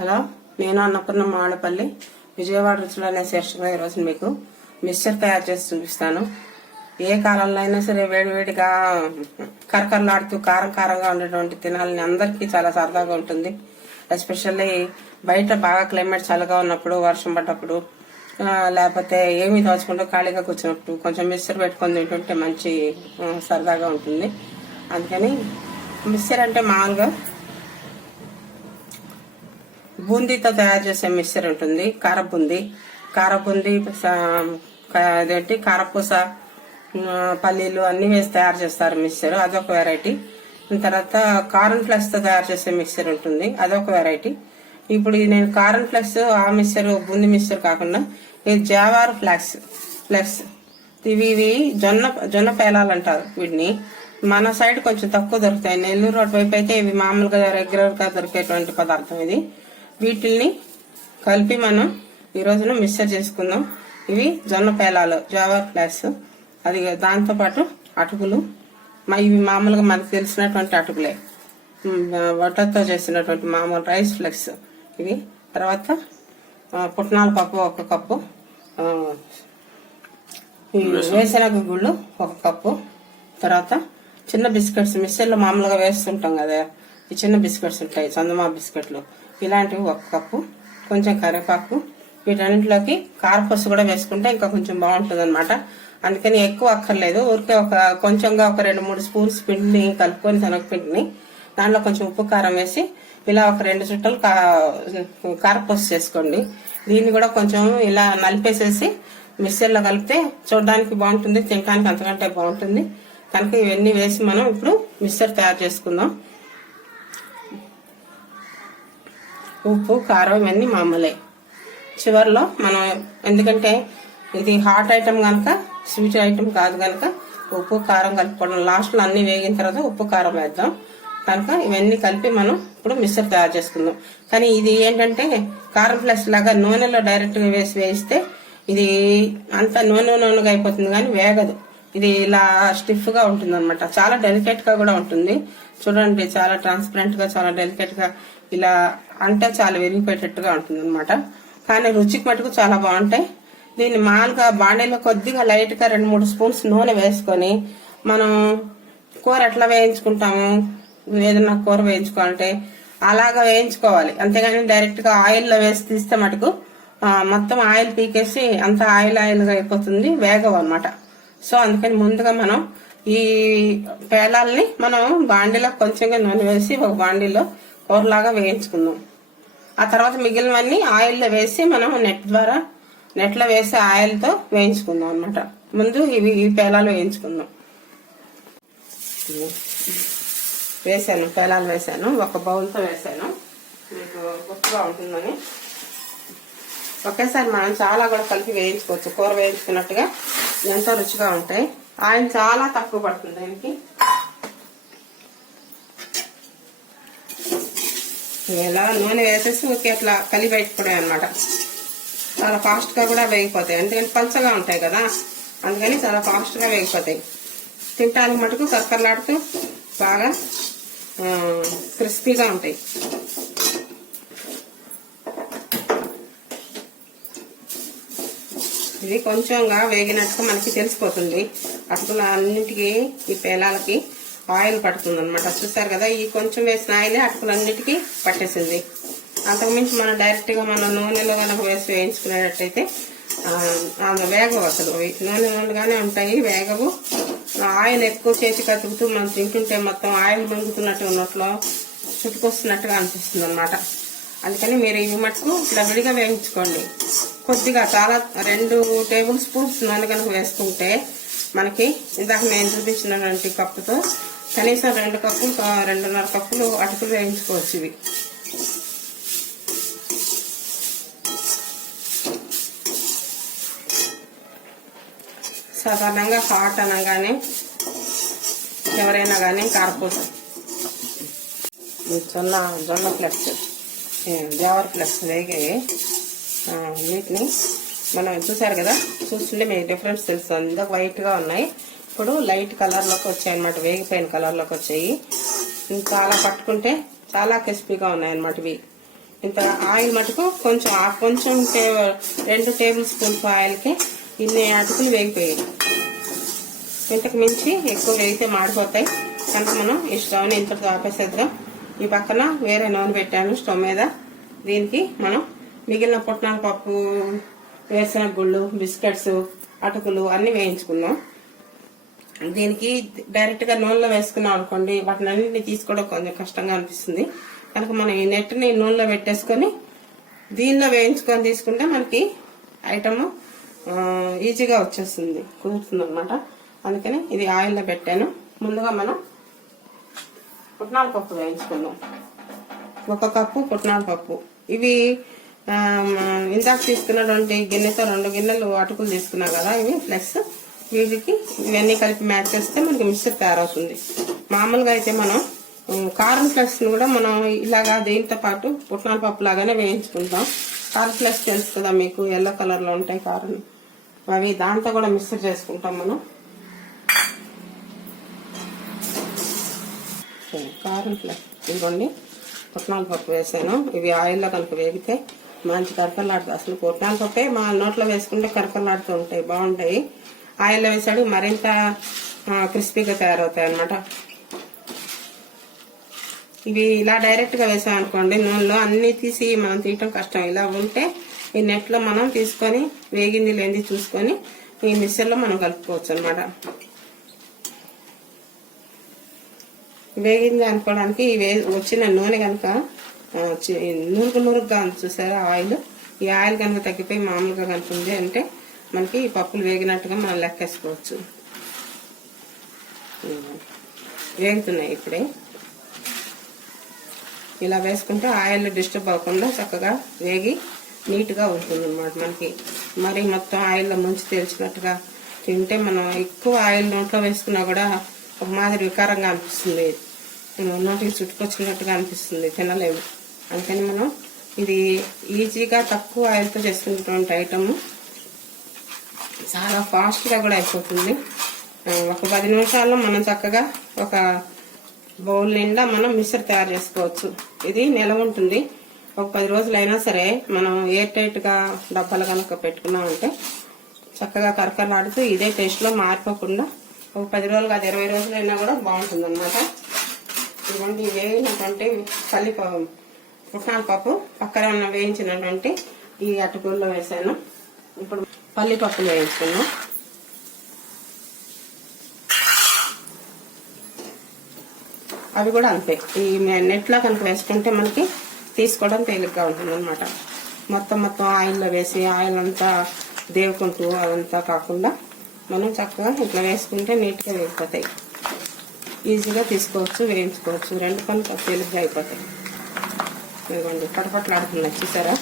Hello నేను అన్నపూర్ణ మాడపల్లి విజయవాడ రుచులు అనే శీర్షికలో ఈరోజు మీకు మిక్చర్ తయారు చేసి చూపిస్తాను. ఏ కాలంలో అయినా సరే వేడివేడిగా కరకరలాడుతూ కారం కారంగా ఉండేటువంటి తినాలని అందరికీ చాలా సరదాగా ఉంటుంది. ఎస్పెషల్లీ బయట బాగా క్లైమేట్ చల్లగా ఉన్నప్పుడు వర్షం పడ్డప్పుడు లేకపోతే ఏమీ దోచుకుంటూ ఖాళీగా కూర్చున్నప్పుడు కొంచెం మిక్సర్ పెట్టుకొని తింటుంటే మంచి సరదాగా ఉంటుంది. అందుకని మిక్సర్ అంటే మామూలుగా బూందీతో తయారు చేసే మిక్సర్ ఉంటుంది కార బూందీ కార బూందీ అదేంటి కారపూస పల్లీలు అన్ని వేసి తయారు చేస్తారు మిక్సర్. అదొక వెరైటీ తర్వాత కార్న్ ఫ్లెక్స్తో తయారు చేసే మిక్సర్ ఉంటుంది అదొక వెరైటీ ఇప్పుడు ఈ నేను కారన్ ఫ్లెక్స్ ఆ మిక్సర్ బూందీ మిక్సర్ కాకుండా ఇది జావార్ ఫ్లాక్స్ ఫ్లెక్స్. ఇవి ఇవి జొన్న జొన్న పేలాలు అంటారు వీటిని. మన సైడ్ కొంచెం తక్కువ దొరుకుతాయి. నెల్లూరు రోడ్ వైపు అయితే ఇవి మామూలుగా రెగ్యులర్గా దొరికేటువంటి పదార్థం ఇది. వీటిల్ని కలిపి మనం ఈ రోజున మిక్సర్ చేసుకుందాం. ఇవి జొన్న పేలాలు జావర్ ఫ్లాక్స్ అది దాంతో పాటు అటుకులు. మా- ఇవి మామూలుగా మనకు తెలిసినటువంటి అటుకులే. వడ్లతో చేసినటువంటి మామూలు రైస్ ఫ్లెక్స్ ఇవి. తర్వాత పుట్నాల పప్పు ఒక కప్పు. వేరుశనగ గుళ్ళు ఒక కప్పు. తర్వాత చిన్న బిస్కెట్స్. మిక్సర్లో మామూలుగా వేస్తుంటాం కదా. ఈ చిన్న బిస్కెట్స్ ఉంటాయి చందమా బిస్కెట్లు. ఇలాంటివి ఒక కప్పు కొంచెం కరివేపాకు వీటన్నింటిలోకి కారపూస కూడా వేసుకుంటే ఇంకా కొంచెం బాగుంటుంది అనమాట అందుకని ఎక్కువ అక్కర్లేదు. ఊరికే ఒక కొంచెంగా ఒక రెండు మూడు స్పూన్స్ పిండిని కలుపుకొని శనగపిండిని దాంట్లో కొంచెం ఉప్పు కారం వేసి ఇలా ఒక రెండు చుట్టలు కా- చేసుకోండి. దీన్ని కూడా కొంచెం ఇలా నలిపేసేసి మిక్సర్లో కలిపితే చూడడానికి బాగుంటుంది తినడానికి అంతకంటే బాగుంటుంది. కనుక ఇవన్నీ వేసి మనం ఇప్పుడు మిక్సర్ తయారు చేసుకుందాం. ఉప్పు కారం ఇవన్నీ మామూలే. చివర్లో మనం ఎందుకంటే ఇది హాట్ ఐటమ్ కనుక స్వీట్ ఐటమ్ కాదు కనుక ఉప్పు కారం కలుపుకోవడం. లాస్ట్లో అన్ని వేగిన తర్వాత ఉప్పు కారం వేద్దాం. కనుక ఇవన్నీ కలిపి మనం ఇప్పుడు మిక్సర్ తయారు చేసుకుందాం. కానీ ఇది ఏంటంటే కారం ప్లస్ లాగా నూనెలో డైరెక్ట్గా వేసి వేయిస్తే ఇది అంత నూనె నూనెగా అయిపోతుంది కానీ వేగదు. ఇది ఇలా స్టిఫ్గా ఉంటుంది అనమాట చాలా డెలికేట్గా కూడా ఉంటుంది. చూడండి చాలా ట్రాన్స్పరెంట్గా చాలా డెలికేట్గా ఇలా అంటే చాలా విరిగిపోయేటట్టుగా ఉంటుంది అనమాట కానీ రుచికి మటుకు చాలా బాగుంటాయి. దీన్ని మామూలుగా బాండీలో కొద్దిగా లైట్గా రెండు మూడు స్పూన్స్ నూనె వేసుకొని మనం కూర ఎట్లా వేయించుకుంటాము ఏదైనా కూర వేయించుకోవాలంటే అలాగా వేయించుకోవాలి. అంతేగాని డైరెక్ట్గా ఆయిల్లో వేసి తీస్తే మటుకు మొత్తం ఆయిల్ పీకేసి అంత ఆయిల్ ఆయిల్గా అయిపోతుంది వేగం అనమాట సో అందుకని ముందుగా మనం ఈ పేలాల్ని మనం బాండీలో కొంచెంగా నూనె వేసి ఒక బాండీలో కూరలాగా వేయించుకుందాం. ఆ తర్వాత మిగిలినవన్నీ ఆయిల్లో వేసి మనం నెట్ ద్వారా నెట్లో వేసి ఆయిల్తో వేయించుకుందాం అనమాట ముందు ఇవి ఈ పేలాలు వేయించుకుందాం. వేసాను పేలాలు వేసాను. ఒక బౌల్తో వేసాను. మీకు గొప్పగా ఉంటుందని. ఒకేసారి మనం చాలా కూడా కలిపి వేయించుకోవచ్చు. కూర వేయించుకున్నట్టుగా ఎంతో రుచిగా ఉంటాయి. ఆయిల్ చాలా తక్కువ పడుతుంది దీనికి. ఇలా నూనె వేసేసి ఊరికే ఇట్లా కలిపి పెట్టుకోవడం అనమాట చాలా ఫాస్ట్గా కూడా వేగిపోతాయి. ఎందుకంటే పల్చగా ఉంటాయి కదా. అందుకని చాలా ఫాస్ట్గా వేగిపోతాయి. తింటానికి మటుకు కక్కర్లాడుతూ బాగా క్రిస్పీగా ఉంటాయి. ఇది కొంచెంగా వేగినట్టుగా మనకి తెలిసిపోతుంది. అటుకుల అన్నిటికీ ఈ పేలాలకి ఆయిల్ పడుతుంది అనమాట చూసారు కదా ఈ కొంచెం వేసిన ఆయిలే అటుకులన్నిటికీ పట్టేసింది. అంతకుమించి మనం డైరెక్ట్గా మనం నూనెలో కనుక వేసి వేయించుకునేటట్టయితే వేగవు అసలు. నూనె నూనెగానే ఉంటాయి వేగవు. ఆయిల్ ఎక్కువ చేసి కతుకుతూ మనం తింటుంటే మొత్తం ఆయిల్ మంగుతున్నట్టు ఉన్నట్లో చుట్టుకొస్తున్నట్టుగా అనిపిస్తుంది అనమాట అందుకని మీరు ఇవి మటుకు ఇట్లా విడిగా వేయించుకోండి. కొద్దిగా చాలా రెండు టేబుల్ స్పూన్స్ నూనె కనుక వేసుకుంటే మనకి ఇందాక నేను చూపించినటువంటి కప్పుతో కనీసం రెండు కప్పులు రెండున్నర కప్పులు అటుకులు వేయించుకోవచ్చు ఇవి. సాధారణంగా హాట్ అనగానే ఎవరైనా కానీ కారపూస. జొన్న జొన్న ఫ్లెక్స్ జావర్ ఫ్లెక్స్ వేగే వీటిని మనం చూసారు కదా? చూస్తుంటే మీకు డిఫరెన్స్ తెలుస్తుంది. ఇందాక వైట్గా ఉన్నాయి. ఇప్పుడు లైట్ కలర్లోకి వచ్చాయి అనమాట వేగిపోయిన కలర్లోకి వచ్చాయి. ఇంకా అలా పట్టుకుంటే చాలా క్రిస్పీగా ఉన్నాయన్నమాట ఇవి. ఇంత ఆయిల్ మటుకు కొంచెం కొంచెం టే- రెండు టేబుల్ స్పూన్స్ ఆయిల్కి ఇన్ని అటుకులు వేగిపోయాయి. ఇంతకు మించి ఎక్కువ వేగితే మాడిపోతాయి. కనుక మనం ఈ స్టవ్ని ఇంతటితో ఆపేసేద్దాం. ఈ పక్కన వేరే నూనె పెట్టాను స్టవ్ మీద. దీనికి మనం మిగిలిన పుట్నాల పప్పు వేరుశనగ గుళ్ళు బిస్కెట్స్ అటుకులు అన్నీ వేయించుకుందాం. దీనికి డైరెక్ట్గా నూనెలో వేసుకున్నాం అనుకోండి వాటిని అన్నింటినీ తీసుకోవడం కొంచెం కష్టంగా అనిపిస్తుంది. కనుక మనం ఈ నెట్ని నూనెలో పెట్టేసుకొని దీనిలో వేయించుకొని తీసుకుంటే మనకి ఐటమ్ ఈజీగా వచ్చేస్తుంది కుదురుతుంది అనమాట అందుకని ఇది ఆయిల్లో పెట్టాను. ముందుగా మనం పుట్నాల పప్పు వేయించుకుందాం. ఒక కప్పు పుట్నాల పప్పు. ఇవి ఇందాక తీసుకున్నటువంటి గిన్నెతో రెండు గిన్నెలు అటుకులు తీసుకున్నా కదా ఇవి ప్లస్ వీటికి ఇవన్నీ కలిపి మ్యాచ్ చేస్తే మనకి మిక్సర్ తయారవుతుంది. మామూలుగా అయితే మనం కారం ప్లస్ కూడా మనం ఇలాగా దీంతో పాటు పుట్నాల పప్పు లాగానే వేయించుకుంటాం. కారం ఫ్లెక్స్ తెలుసు కదా మీకు ఎల్లో కలర్లో ఉంటాయి కారం. అవి దాంతో కూడా మిక్సర్ చేసుకుంటాం మనం. కారం ప్లస్ ఇదిగోండి పుట్నాల పప్పు వేసాను. ఇవి ఆయిల్లో కనుక వేగితే మంచి కరకలాడుతుంది అసలు పుట్నాల పప్పే మా నోట్లో వేసుకుంటే కరకలాడుతూ ఉంటాయి బాగుంటాయి. ఆయిల్లో వేసాడు మరింత క్రిస్పీగా తయారవుతాయి అన్నమాట. ఇవి ఇలా డైరెక్ట్గా వేసామనుకోండి నూనెలో అన్నీ తీసి మనం తీయటం కష్టం. ఇలా ఉంటే ఈ నెట్లో మనం తీసుకొని వేగింది లేనిది చూసుకొని ఈ మిక్సర్లో మనం కలుపుకోవచ్చు అనమాట వేగింది అనుకోవడానికి వే వచ్చిన నూనె కనుక నూరుకు నూరుగా చూసారా ఆయిల్. ఈ ఆయిల్ కనుక తగ్గిపోయి మామూలుగా కనుక ఉంది అంటే మనకి ఈ పప్పులు వేగినట్టుగా మనం లెక్కేసుకోవచ్చు. వేగుతున్నాయి ఇప్పుడే. ఇలా వేసుకుంటే ఆయిల్ డిస్టర్బ్ అవ్వకుండా చక్కగా వేగి నీట్గా ఉంటుంది అనమాట మనకి. మరి మొత్తం ఆయిల్లో ముంచి తేల్చినట్టుగా తింటే మనం ఎక్కువ ఆయిల్ నోట్లో వేసుకున్నా కూడా ఒక మాదిరి వికారంగా అనిపిస్తుంది. నోటికి చుట్టుకొచ్చినట్టుగా అనిపిస్తుంది. తినలేము. అందుకని మనం ఇది ఈజీగా తక్కువ ఆయిల్తో చేసుకున్నటువంటి ఐటము చాలా ఫాస్ట్గా కూడా అయిపోతుంది. ఒక పది నిమిషాల్లో మనం చక్కగా ఒక బౌల్ నిండా మనం మిక్సర్ తయారు చేసుకోవచ్చు. ఇది నిల ఉంటుంది. ఒక పది రోజులైనా సరే మనం ఎయిర్ టైట్గా డబ్బాలు కనుక పెట్టుకున్నామంటే చక్కగా కరకరలాడుతూ ఇదే టేస్ట్లో మారిపోకుండా ఒక పది రోజులు కాదు ఇరవై రోజులు అయినా కూడా బాగుంటుంది అనమాట ఇదిగోండి ఈ వేగినటువంటి పల్లి పుట్నాల పప్పు పక్కన ఉన్న వేయించినటువంటి ఈ అటుకుల్లో వేసాను ఇప్పుడు పల్లిపప్పులో వేయించుకున్నాం అవి కూడా అంతే. ఈ నెట్లో కనుక వేసుకుంటే మనకి తీసుకోవడం తేలిగ్గా ఉంటుంది అనమాట మొత్తం మొత్తం ఆయిల్లో వేసి ఆయిల్ అంతా దేవుకుంటూ అదంతా కాకుండా మనం చక్కగా ఇట్లా వేసుకుంటే నీట్గా వేగిపోతాయి. ఈజీగా తీసుకోవచ్చు వేయించుకోవచ్చు. రెండు పనులు తేలిగ్గా అయిపోతాయి. ఇదిగోండి పటపట్లాడుతున్నాయి. చూసారా?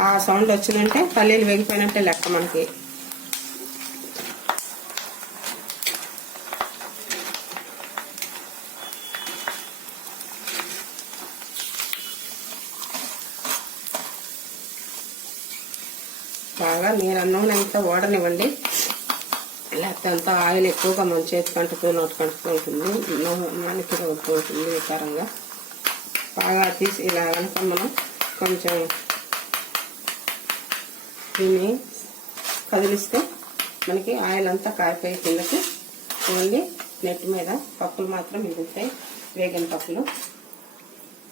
ఆ సౌండ్ వచ్చిందంటే పల్లీలు వేగిపోయినట్టే లెక్క మనకి. బాగా నేను అన్నం అంతా ఓడనివ్వండి లేకపోతే అంతా ఆయిల్ ఎక్కువగా మన చేతి కంటుతూ నోటి కంటుతూ ఉంటుంది. మనకి ఉంటుంది వికారంగా బాగా తీసి ఇలా కనుక మనం కొంచెం దీన్ని కదిలిస్తే మనకి ఆయిల్ అంతా కారిపోయి కిందకి ఓన్లీ నెట్ మీద పప్పులు మాత్రం మిగులుతాయి. వేగిన పప్పులు.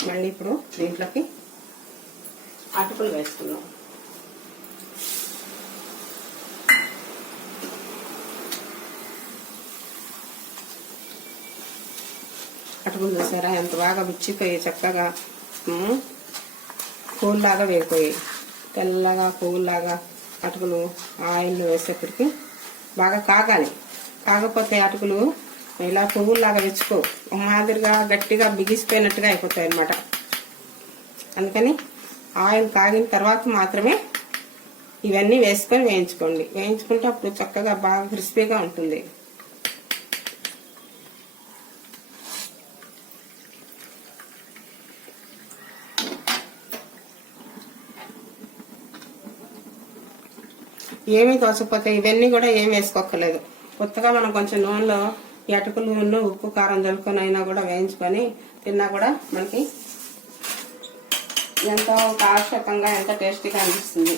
మళ్ళీ ఇప్పుడు దీంట్లోకి అటుకులు వేసుకున్నాం అటుకులు చూసారా? ఎంత బాగా బుచ్చిపోయి చక్కగా కూల్లాగా వేగిపోయాయి. తెల్లగా పువ్వులాగా అటుకులు ఆయిల్ వేసేప్పటికి బాగా కాగాలి. కాకపోతే అటుకులు ఇలా పువ్వులాగా తెచ్చుకో. మాదిరిగా గట్టిగా బిగిసిపోయినట్టుగా అయిపోతాయి అనమాట అందుకని ఆయిల్ కాగిన తర్వాత మాత్రమే ఇవన్నీ వేసుకొని వేయించుకోండి. వేయించుకుంటే అప్పుడు చక్కగా బాగా క్రిస్పీగా ఉంటుంది. ఏమీ తోచకపోతే ఇవన్నీ కూడా ఏం వేసుకోక్కర్లేదు. కొత్తగా మనం కొంచెం నూనెలో ఈ నూనె ఉప్పు కారం జలుకొని అయినా కూడా వేయించుకొని తిన్నా కూడా మనకి ఎంతో ఒక ఆవశ్యకంగా ఎంతో టేస్టీగా అనిపిస్తుంది.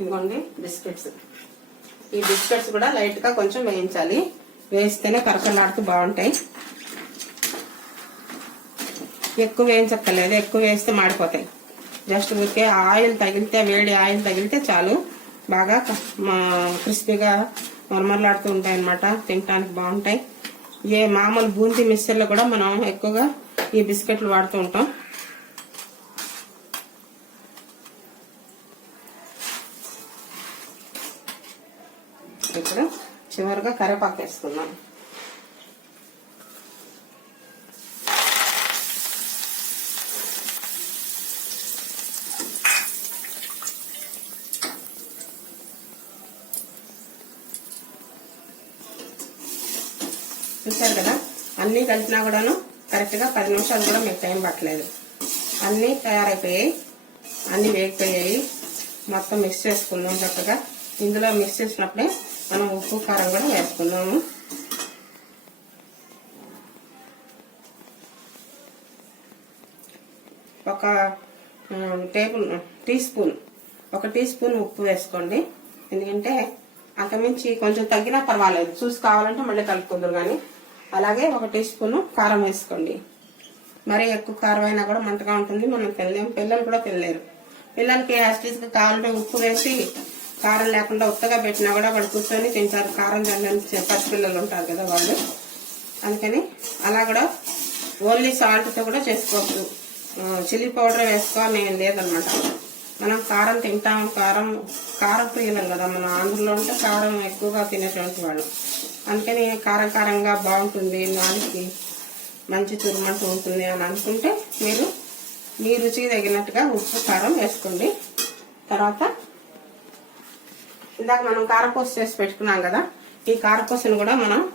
ఇదిగోండి బిస్కెట్స్. ఈ బిస్కెట్స్ కూడా లైట్గా కొంచెం వేయించాలి. వేస్తేనే కరకలాడుతూ బాగుంటాయి. ఎక్కువ వేయించక్కర్లేదు ఎక్కువ వేస్తే మాడిపోతాయి. జస్ట్ ఊరికే ఆయిల్ తగిలితే వేడి ఆయిల్ తగిలితే చాలు. బాగా క్రిస్పీగా మరమరలాడుతూ ఉంటాయి అన్నమాట తినడానికి బాగుంటాయి. ఏ మామూలు బూందీ మిక్సర్లో కూడా మనం ఎక్కువగా ఈ బిస్కెట్లు వాడుతూ ఉంటాం. ఇప్పుడు చివరిగా కరివేపాకు వేసుకుందాం. చూసారు కదా అన్నీ కలిపినా కూడాను కరెక్ట్గా పది నిమిషాలు కూడా మీకు టైం పట్టలేదు. అన్నీ తయారైపోయాయి. అన్నీ వేగిపోయాయి. మొత్తం మిక్స్ చేసుకున్నాం చక్కగా. ఇందులో మిక్స్ చేసినప్పుడే మనం ఉప్పు కారం కూడా వేసుకున్నాము ఒక టేబుల్ టీ స్పూన్ ఒక టీ స్పూన్ ఉప్పు వేసుకోండి. ఎందుకంటే అంతమించి కొంచెం తగ్గినా పర్వాలేదు. చూసి కావాలంటే మళ్ళీ కలుపుకుందరు కానీ అలాగే ఒక టీ స్పూన్ కారం వేసుకోండి. మరి ఎక్కువ కారం అయినా కూడా మంటగా ఉంటుంది. మనం తినలేము పిల్లలు కూడా తినలేరు. పిల్లలకి యాస్టీస్గా కావాలంటే ఉప్పు వేసి కారం లేకుండా ఉత్తగా పెట్టినా కూడా వాళ్ళు కూర్చొని తింటారు. కారం తినడానికి పసిపిల్లలు ఉంటారు కదా వాళ్ళు. అందుకని అలా కూడా ఓన్లీ సాల్ట్తో కూడా చేసుకోవచ్చు చిల్లీ పౌడర్ వేసుకోవాలని ఏం లేదనమాట. మనం కారం తింటాం కారం కారం ప్రియులం కదా. మన ఆంధ్రలో ఉంటే కారం ఎక్కువగా తినేటువంటి వాళ్ళు. అందుకని కారం కారంగా బాగుంటుంది నాలుగుకి మంచి తురుమంటూ ఉంటుంది అని అనుకుంటే మీరు మీ రుచికి తగినట్టుగా ఉప్పు కారం వేసుకోండి. తర్వాత ఇందాక మనం కారపూస చేసి పెట్టుకున్నాం కదా ఈ కారపూసను కూడా మనం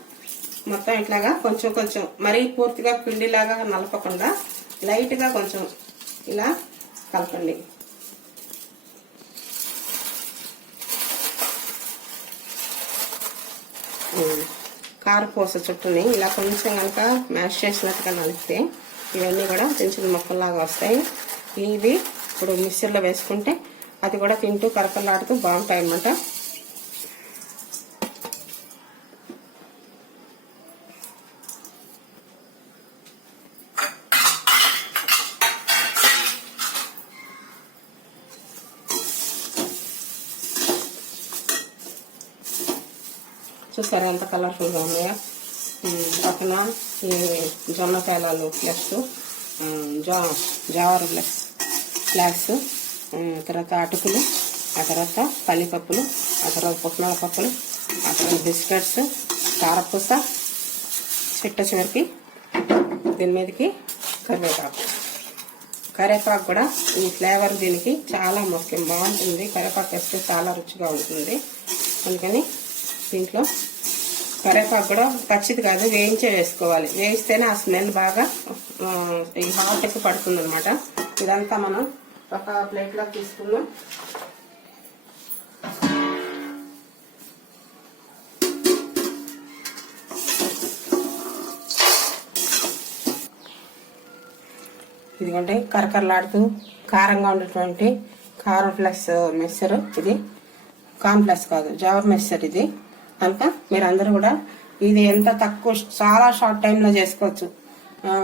మొత్తం ఇట్లాగా కొంచెం కొంచెం మరీ పూర్తిగా పిండిలాగా నలపకుండా లైట్గా కొంచెం ఇలా కలపండి. కారపూస చుట్టూని ఇలా కొంచెం కనుక మ్యాష్ చేసినట్టుగా నలిపితే ఇవన్నీ కూడా చిన్న చిన్న మొక్కల్లాగా వస్తాయి. ఇవి ఇప్పుడు మిక్సర్లో వేసుకుంటే అది కూడా తింటూ కరకలాడుతూ బాగుంటాయి అన్నమాట చూసారా ఎంత కలర్ఫుల్గా ఉన్నాయో? పక్కన ఈ జొన్న పేలాలు జా జావర్ ఫ్లెక్స్ ఫ్లాక్స్ తర్వాత అటుకులు ఆ తర్వాత పల్లిపప్పులు ఆ తర్వాత పుట్నాల పప్పులు ఆ తర్వాత బిస్కెట్స్ కారపూస చిట్ట చివరికి దీని మీదకి కరివేపాకు. కరివేపాకు కూడా ఈ ఫ్లేవర్ దీనికి చాలా ముఖ్యం. బాగుంటుంది. కరివేపాకు వేస్తే చాలా రుచిగా ఉంటుంది. అందుకని దీంట్లో కరివేపాకు కూడా పచ్చిది కాదు వేయించే వేసుకోవాలి. వేయిస్తేనే ఆ స్మెల్ బాగా ఈ హాట్ ఎక్కువ పడుతుంది అనమాట ఇదంతా మనం ఒక ప్లేట్లో తీసుకున్నాం ఇదిగోండి కరకరలాడుతూ కారంగా ఉన్నటువంటి కారం ప్లస్ మిక్సర్ ఇది. కాంప్లెక్స్ కాదు జవర్ మిక్సర్ ఇది కనుక మీరందరూ కూడా ఇది ఎంత తక్కువ చాలా షార్ట్ టైంలో చేసుకోవచ్చు.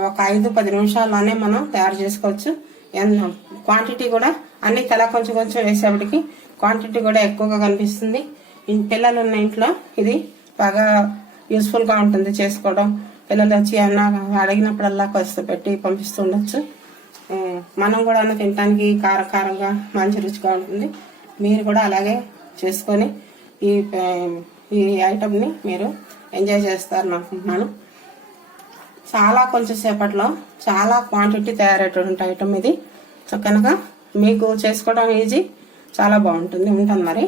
ఒక ఐదు పది నిమిషాల్లోనే మనం తయారు చేసుకోవచ్చు. క్వాంటిటీ కూడా అన్ని తల కొంచెం కొంచెం వేసేపటికి క్వాంటిటీ కూడా ఎక్కువగా కనిపిస్తుంది. పిల్లలు ఉన్న ఇంట్లో ఇది బాగా యూస్ఫుల్గా ఉంటుంది చేసుకోవడం. పిల్లలు వచ్చి అన్న అడిగినప్పుడల్లా కొస్త పెట్టి పంపిస్తుండొచ్చు మనం కూడా అన్న తినడానికి కార కారంగా మంచి రుచిగా ఉంటుంది. మీరు కూడా అలాగే చేసుకొని ఈ ఈ ఐటమ్ని మీరు ఎంజాయ్ చేస్తారని అనుకుంటున్నాను చాలా కొంచెం సేపట్లో చాలా క్వాంటిటీ తయారయ్యేటువంటి ఐటమ్ ఇది. సో కనుక మీకు చేసుకోవడం ఈజీ చాలా బాగుంటుంది. ఉంటుంది మరి.